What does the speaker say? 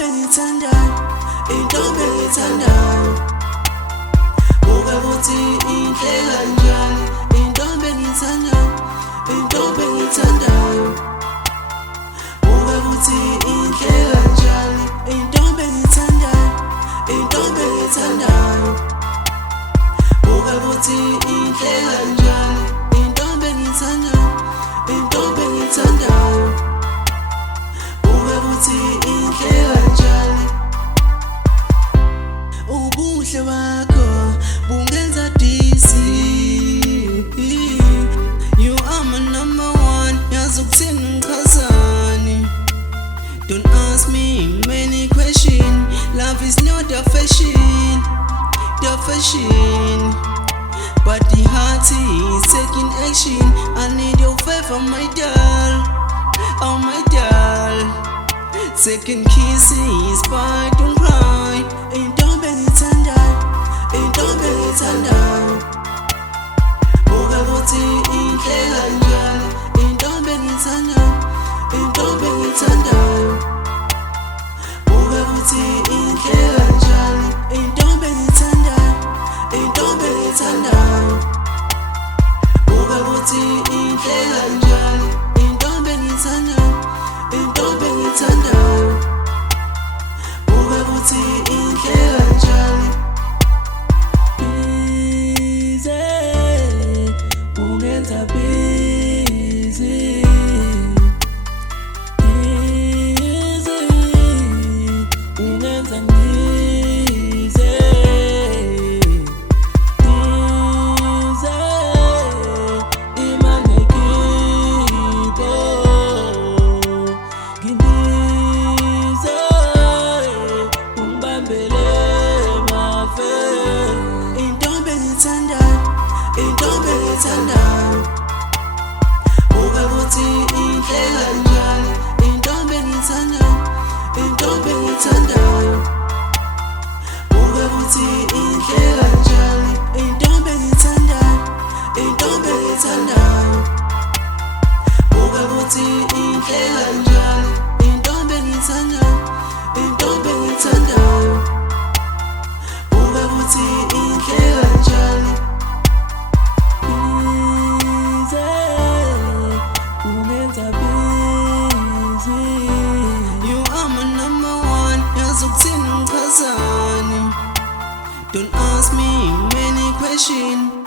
intombi engiyithandayo, intombi engiyithandayo. Buka ukuthi inhle kanjani, intombi engiyithandayo, intombi engiyithandayo. Buka ukuthi inhle kanjani, intombi engiyithandayo, intombi engiyithandayo. Buka ukuthi inhle kanjani, intombi engiyithandayo, intombi engiyithandayo. Buka ukuthi inhle kanjani. Ubuhle bakho bungenza dizzy. You are my number one, yazi ukuthini ngichazani. Don't ask me many questions, love is not a fashion, the fashion. But the heart is taking action. I need your favor, my doll, oh my doll. Second kisses, but don't cry. Intombi engiyithandayo, intombi engiyithandayo. Buka ukuthi inhle kanjani, intombi engiyithandayo, intombi engiyithandayo. Buka ukuthi inhle kanjani, intombi engiyithandayo, intombi engiyithandayo. Buka ukuthi inhle kanjani, intombi engiyithandayo, intombi engiyithandayo. Buka ukuthi inhle kanjani. Busy, ungenza busy. Busy, ungenza busy. Busy, imane kibo. Gidize, ungibambele mafe. Intombi engiyithandayo, intombi engiyithandayo. Buka ukuthi inhle kanjani, intombi engiyithandayo, intombi engiyithandayo. Buka ukuthi inhle kanjani, intombi engiyithandayo, intombi engiyithandayo. Buka ukuthi inhle kanjani, intombi engiyithandayo, intombi engiyithandayo. Buka ukuthi inhle kanjani. Busy, ungenza busy. You are my number one, yazi ukuthini ngichazani. Don't ask me many questions,